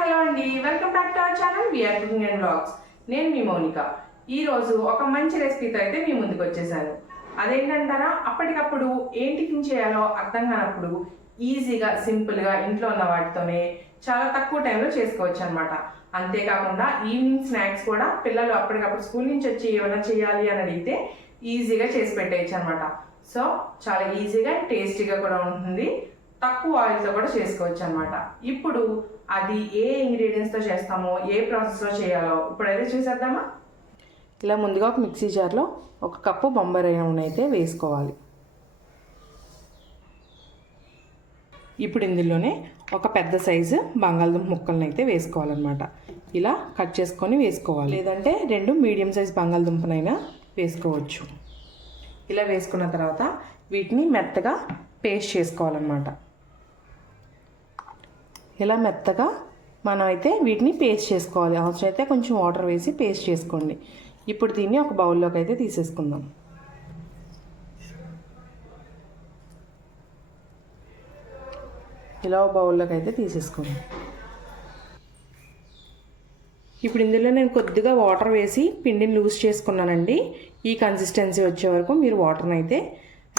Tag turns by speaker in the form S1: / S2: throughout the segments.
S1: Hello అండి. Welcome back to our channel. V R cooking and vlogs నేను మీ మౌనిక. ఈరోజు ఒక మంచి రెసిపీతో అయితే మీ ముందుకు వచ్చేసాను. అదేంటంటారా? అప్పటికప్పుడు ఏం టిఫిన్ చేయాలో అర్థం కానప్పుడు ఈజీగా సింపుల్గా ఇంట్లో ఉన్న వాటితోనే చాలా తక్కువ టైంలో చేసుకోవచ్చు అనమాట అంతేకాకుండా ఈవినింగ్ స్నాక్స్ కూడా పిల్లలు అప్పటికప్పుడు స్కూల్ నుంచి వచ్చి ఏమైనా చేయాలి అని అడిగితే ఈజీగా చేసి పెట్టేయచ్చు అనమాట సో చాలా ఈజీగా టేస్టీగా కూడా ఉంటుంది. తక్కువ ఆయిల్తో కూడా చేసుకోవచ్చు అనమాట ఇప్పుడు అది ఏ ఇంగ్రీడియంట్స్తో చేస్తామో ఏ ప్రాసెస్లో చేయాలో ఇప్పుడైతే చూసేద్దామా? ఇలా ముందుగా ఒక మిక్సీ జార్లో ఒక కప్పు బొంబాయి నూనె అయితే వేసుకోవాలి. ఇప్పుడు ఇందులోనే ఒక పెద్ద సైజు బంగాళదుంప ముక్కలను అయితే వేసుకోవాలన్నమాట. ఇలా కట్ చేసుకొని వేసుకోవాలి. లేదంటే రెండు మీడియం సైజ్ బంగాళదుంపనైనా వేసుకోవచ్చు. ఇలా వేసుకున్న తర్వాత వీటిని మెత్తగా పేస్ట్ చేసుకోవాలన్నమాట. ఇలా మెత్తగా మనం అయితే వీటిని పేస్ట్ చేసుకోవాలి. అవసరం అయితే కొంచెం వాటర్ వేసి పేస్ట్ చేసుకోండి. ఇప్పుడు దీన్ని ఒక బౌల్లోకి అయితే తీసేసుకుందాం. ఇలా ఒక బౌల్లోకి అయితే తీసేసుకోండి. ఇప్పుడు ఇందులో నేను కొద్దిగా వాటర్ వేసి పిండిని లూజ్ చేసుకున్నానండి. ఈ కన్సిస్టెన్సీ వచ్చే వరకు మీరు వాటర్ని అయితే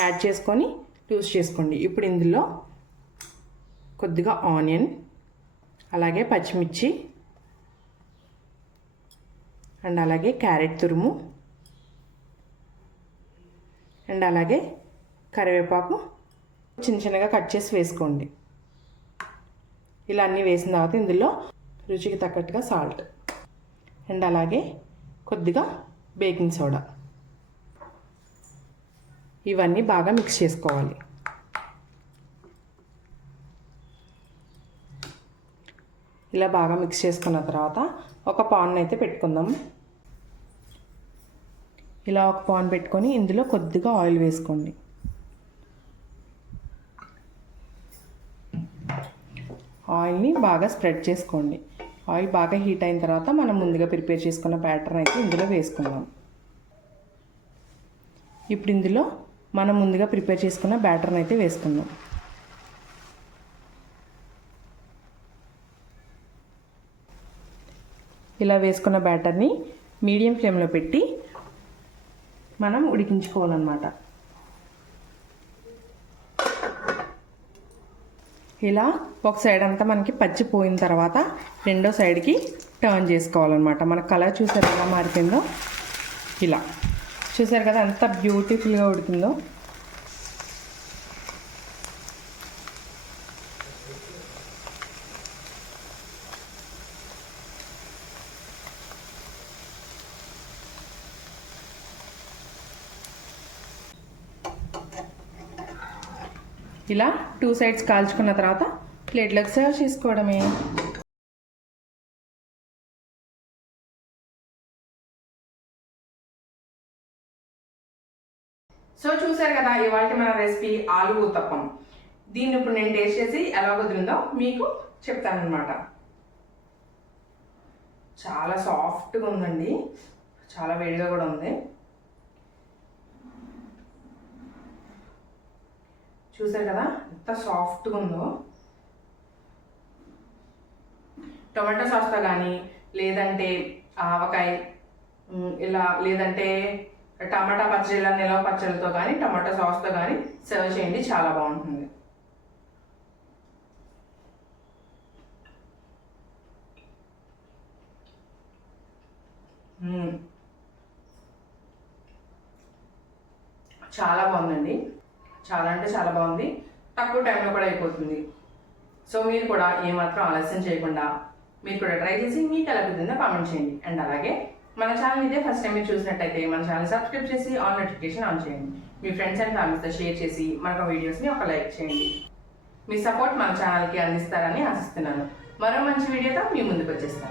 S1: యాడ్ చేసుకొని లూజ్ చేసుకోండి. ఇప్పుడు ఇందులో కొద్దిగా ఆనియన్ అలాగే పచ్చిమిర్చి అండ్ అలాగే క్యారెట్ తురుము అండ్ అలాగే కరివేపాకు చిన్న చిన్నగా కట్ చేసి వేసుకోండి. ఇలా అన్నీ వేసిన తర్వాత ఇందులో రుచికి తగ్గట్టుగా సాల్ట్ అండ్ అలాగే కొద్దిగా బేకింగ్ సోడా ఇవన్నీ బాగా మిక్స్ చేసుకోవాలి. ఇలా బాగా మిక్స్ చేసుకున్న తర్వాత ఒక పాన్ అయితే పెట్టుకుందాం. ఇలా ఒక పాన్ పెట్టుకొని ఇందులో కొద్దిగా ఆయిల్ వేసుకోండి. ఆయిల్ని బాగా స్ప్రెడ్ చేసుకోండి. ఆయిల్ బాగా హీట్ అయిన తర్వాత మనం ముందుగా ప్రిపేర్ చేసుకున్న ప్యాటర్న్ అయితే ఇందులో వేసుకుందాం. ఇప్పుడు ఇందులో మనం ముందుగా ప్రిపేర్ చేసుకున్న బ్యాటర్ని అయితే వేసుకుందాం. ఇలా వేసుకున్న బ్యాటర్ని మీడియం ఫ్లేమ్లో పెట్టి మనం ఉడికించుకోవాలన్నమాట. ఇలా ఒక సైడ్ అంతా మనకి పచ్చిపోయిన తర్వాత రెండో సైడ్కి టర్న్ చేసుకోవాలన్నమాట. మన కలర్ చూసారు ఎలా మారిపోయిందో? ఇలా. చూసారు కదా ఎంత బ్యూటిఫుల్గా ఉడికిందో? ఇలా టూ సైడ్స్ కాల్చుకున్న తర్వాత ప్లేట్లోకి సర్వ్ చేసుకోవడమే. సో చూసారు కదా ఇవాళ మన రెసిపీ ఆలు ఊతప్పం. దీన్ని ఇప్పుడు నేను టేస్ట్ చేసి ఎలా కుదిరిందో మీకు చెప్తానమాట చాలా సాఫ్ట్గా ఉందండి. చాలా వేడిగా కూడా ఉంది. చూసారు కదా? ఎంత సాఫ్ట్గా ఉందో. టొమాటో సాస్తో కానీ లేదంటే ఆవకాయ ఇలా లేదంటే టమాటా పచ్చడి ఇలా నిలవ పచ్చడితో కానీ టమాటో సాస్తో కానీ సర్వ్ చేయండి చాలా బాగుంటుంది. చాలా బాగుందండి. చాలా అంటే చాలా బాగుంది. తక్కువ టైంలో కూడా అయిపోతుంది. సో మీరు కూడా ఏమాత్రం ఆలస్యం చేయకుండా మీరు కూడా ట్రై చేసి మీకు ఎలా కుదిరిందో కామెంట్ చేయండి. అండ్ అలాగే మన ఛానల్ ఇదే ఫస్ట్ టైం మీరు చూసినట్టయితే మన ఛానల్ సబ్స్క్రైబ్ చేసి ఆన్ నోటిఫికేషన్ ఆన్ చేయండి. మీ ఫ్రెండ్స్ అండ్ ఫ్యామిలీస్తో షేర్ చేసి మనకు వీడియోస్ని ఒక లైక్ చేయండి. మీ సపోర్ట్ మన ఛానల్కి అందిస్తారని ఆశిస్తున్నాను. మరో మంచి వీడియోతో మీ ముందుకు వచ్చేస్తాను.